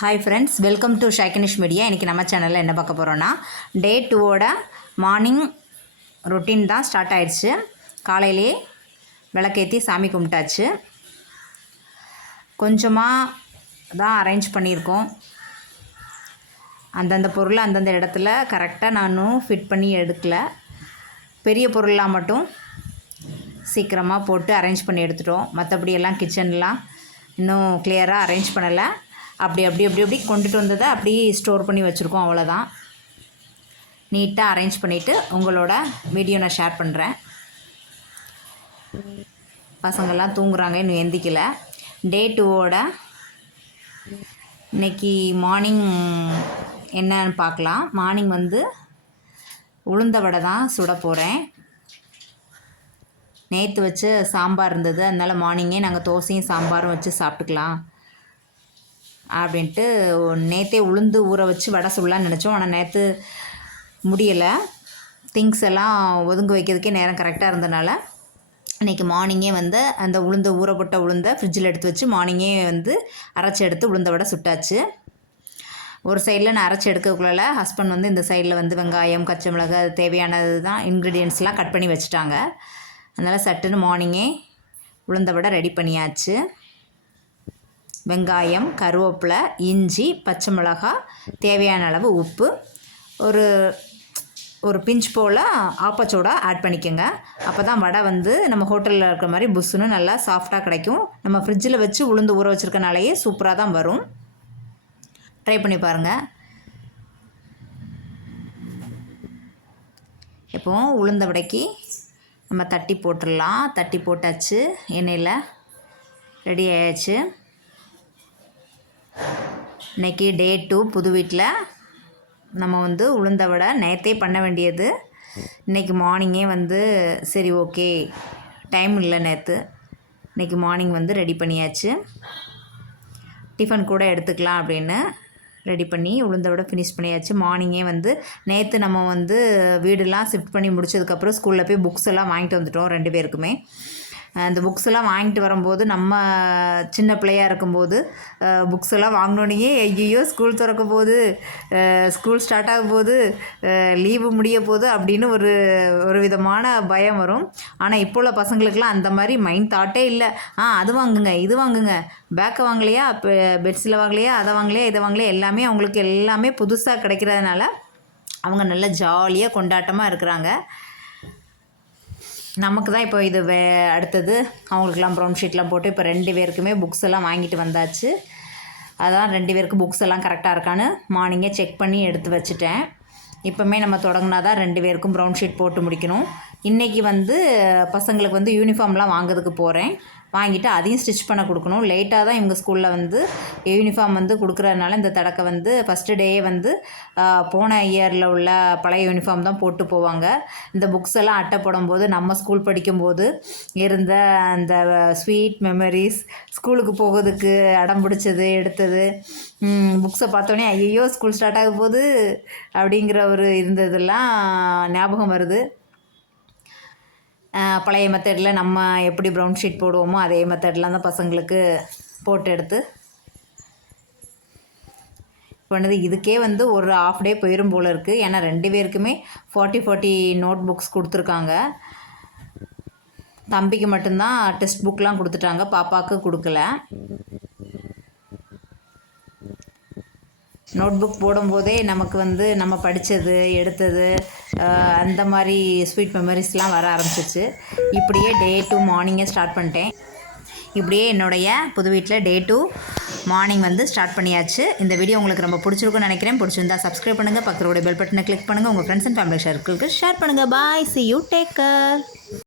Hi friends welcome to ஷாக்கினிஷ் media இன்றைக்கி நம்ம சேனலில் என்ன பார்க்க போகிறோன்னா டே டூவோட மார்னிங் ரொட்டீன் தான் ஸ்டார்ட் ஆயிடுச்சு. காலையிலே விளக்கேற்றி சாமி கும்பிட்டாச்சு. கொஞ்சமாக தான் அரேஞ்ச் பண்ணியிருக்கோம். அந்தந்த பொருளை அந்தந்த இடத்துல கரெக்டாக நானும் ஃபிட் பண்ணி எடுக்கல. பெரிய பொருளெலாம் மட்டும் சீக்கிரமாக போட்டு அரேஞ்ச் பண்ணி எடுத்துட்டோம். மற்றபடி எல்லாம் கிச்சன்லாம் இன்னும் கிளியராக அரேஞ்ச் பண்ணலை. அப்படி அப்படி அப்படி அப்படி கொண்டுட்டு வந்ததை அப்படியே ஸ்டோர் பண்ணி வச்சுருக்கோம் அவ்வளோதான் நீட்டாக அரேஞ்ச் பண்ணிவிட்டு உங்களோட வீடியோ நான் ஷேர் பண்ணுறேன் பசங்கள்லாம் தூங்குறாங்க இன்னும் எந்திக்கல. டே டூவோட இன்னைக்கு மார்னிங் என்னன்னு பார்க்கலாம். மார்னிங் வந்து உளுந்த வடை தான் சுட போகிறேன் நேற்று வச்சு சாம்பார் இருந்தது அதனால் மார்னிங்கே நாங்கள் தோசையும் சாம்பாரும் வச்சு சாப்பிட்டுக்கலாம். அப்படின்ட்டு நேற்றே உளுந்து ஊற வச்சு வடை சுடலான்னு நினச்சோம். ஆனால் நேற்று முடியலை. திங்ஸ் எல்லாம் ஒதுங்க வைக்கிறதுக்கே நேரம் கரெக்டாக இருந்தனால இன்றைக்கி மார்னிங்கே வந்து அந்த உளுந்த ஊறப்பட்ட உளுந்தை ஃப்ரிட்ஜில் எடுத்து வச்சு மார்னிங்கே வந்து அரைச்சி எடுத்து உளுந்த வடை சுட்டாச்சு. ஒரு சைடில் நான் அரைச்சி எடுக்கக்குள்ள ஹஸ்பண்ட் வந்து இந்த சைடில் வந்து வெங்காயம் பச்சை மிளகு அது தேவையானது தான் இன்க்ரீடியன்ஸ்லாம் கட் பண்ணி வச்சுட்டாங்க. அதனால் சட்டுன்னு மார்னிங்கே உளுந்த வடை ரெடி பண்ணியாச்சு. வெங்காயம் கருவேப்பிலை இஞ்சி பச்சை மிளகாய் தேவையான அளவு உப்பு. ஒரு ஒரு பிஞ்ச் போல் ஆப்பச்சோடா ஆட் பண்ணிக்கோங்க. அப்போ தான் வடை வந்து நம்ம ஹோட்டலில் இருக்கிற மாதிரி புஷ்ஷுன்னு நல்லா சாஃப்டாக கிடைக்கும். நம்ம ஃப்ரிட்ஜில் வச்சு உளுந்து ஊற வச்சுருக்கனாலேயே சூப்பராக தான் வரும். ட்ரை பண்ணி பாருங்கள் இப்போ உளுந்த வடைக்கு நம்ம தட்டி போட்டுடலாம். தட்டி போட்டாச்சு எண்ணெயில் ரெடி ஆயாச்சு. இன்றைக்கி டே டூ புது வீட்டில் நம்ம வந்து உளுந்த வடை நேற்றே பண்ண வேண்டியது. இன்றைக்கி மார்னிங்கே வந்து சரி ஓகே டைம் இல்லை நேற்று இன்றைக்கி மார்னிங் வந்து ரெடி பண்ணியாச்சு. டிஃபன் கூட எடுத்துக்கலாம் அப்படின்னு ரெடி பண்ணி உளுந்த விட ஃபினிஷ் பண்ணியாச்சு. மார்னிங்கே வந்து நேற்று நம்ம வந்து வீடெல்லாம் ஷிஃப்ட் பண்ணி முடிச்சதுக்கப்புறம் ஸ்கூலில் போய் புக்ஸ் எல்லாம் வாங்கிட்டு வந்துட்டோம் ரெண்டு பேருக்குமே. அந்த புக்ஸ் எல்லாம் வாங்கிட்டு வரும்போது நம்ம சின்ன பிள்ளையாக இருக்கும்போது புக்ஸ் எல்லாம் வாங்கினோடனே ஐயோ ஸ்கூல் திறக்க போகுது ஸ்கூல் ஸ்டார்ட் ஆக போகுது லீவு முடிய போகுது அப்படின்னு ஒரு ஒரு விதமான பயம் வரும். ஆனால் இப்போ உள்ள பசங்களுக்கெல்லாம் அந்த மாதிரி மைண்ட் தாட்டே இல்லை. ஆ அது வாங்குங்க இது வாங்குங்க. பேக்கை வாங்கலையா பெட்ஸில் வாங்கலையா அதை வாங்கலையா இதை வாங்கலையா எல்லாமே அவங்களுக்கு எல்லாமே புதுசாக கிடைக்கிறதுனால அவங்க நல்ல ஜாலியாக கொண்டாட்டமாக இருக்கிறாங்க. நமக்கு தான் இப்போ இது வே அடுத்தது. அவங்களுக்குலாம் ப்ரௌன் ஷீட்லாம் போட்டு இப்போ ரெண்டு பேருக்குமே புக்ஸ் எல்லாம் வாங்கிட்டு வந்தாச்சு. அதான் ரெண்டு பேருக்கு புக்ஸ் எல்லாம் கரெக்டாக இருக்கான்னு மார்னிங்கே செக் பண்ணி எடுத்து வச்சுட்டேன். இப்போமே நம்ம தொடங்கினா தான் ரெண்டு பேருக்கும் ப்ரௌன் ஷீட் போட்டு முடிக்கணும். இன்றைக்கி வந்து பசங்களுக்கு வந்து யூனிஃபார்ம்லாம் வாங்கிறதுக்கு போகிறேன் வாங்கிட்டு அதையும் ஸ்டிச் பண்ண கொடுக்கணும். லேட்டாக தான் இவங்க ஸ்கூலில் வந்து யூனிஃபார்ம் வந்து கொடுக்குறதுனால இந்த தடக்கை வந்து ஃபஸ்ட்டு டேயே வந்து போன இயரில் உள்ள பழைய யூனிஃபார்ம் தான் போட்டு போவாங்க. இந்த புக்ஸ் எல்லாம் அட்டை போடும்போது நம்ம ஸ்கூல் படிக்கும்போது இருந்த அந்த ஸ்வீட் மெமரிஸ் ஸ்கூலுக்கு போகிறதுக்கு அடம் பிடிச்சது எடுத்தது புக்ஸை பார்த்தோன்னே ஐயோ ஸ்கூல் ஸ்டார்ட் ஆக போகுது அப்படிங்கிற ஒரு இருந்ததெல்லாம் ஞாபகம் வருது. பழைய மெத்தடில் நம்ம எப்படி ப்ரௌன் ஷீட் போடுவோமோ அதே மெத்தடில் தான் பசங்களுக்கு போட்டு எடுத்து பண்ணது இதுக்கே வந்து ஒரு ஆஃப் டே போயிடும் போல் இருக்குது ஏன்னா ரெண்டு பேருக்குமே ஃபார்ட்டி ஃபார்ட்டி நோட் புக்ஸ் கொடுத்துருக்காங்க. தம்பிக்கு மட்டும்தான் டெக்ஸ்ட் புக்லாம் கொடுத்துட்டாங்க பாப்பாவுக்கு கொடுக்கல. நோட் புக் போடும்போதே நமக்கு வந்து நம்ம படித்தது எடுத்தது அந்த மாதிரி ஸ்வீட் மெமரிஸ்லாம் வர ஆரம்பிச்சிச்சு. இப்படியே டே டூ மார்னிங்கே ஸ்டார்ட் பண்ணிட்டேன். இப்படியே என்னுடைய புது வீட்டில் டே டூ மார்னிங் வந்து ஸ்டார்ட் பண்ணியாச்சு. இந்த வீடியோ உங்களுக்கு ரொம்ப பிடிச்சிருக்குன்னு நினைக்கிறேன். பிடிச்சிருந்தா சப்ஸ்கிரைப் பண்ணுங்கள் பக்கத்தோட பெல் பட்டனை கிளிக் பண்ணுங்கள் உங்கள் ஃப்ரெண்ட்ஸ் அண்ட் ஃபேமிலி ஷேருக்கு ஷேர் பண்ணுங்கள் பாய் சி யூ டேக்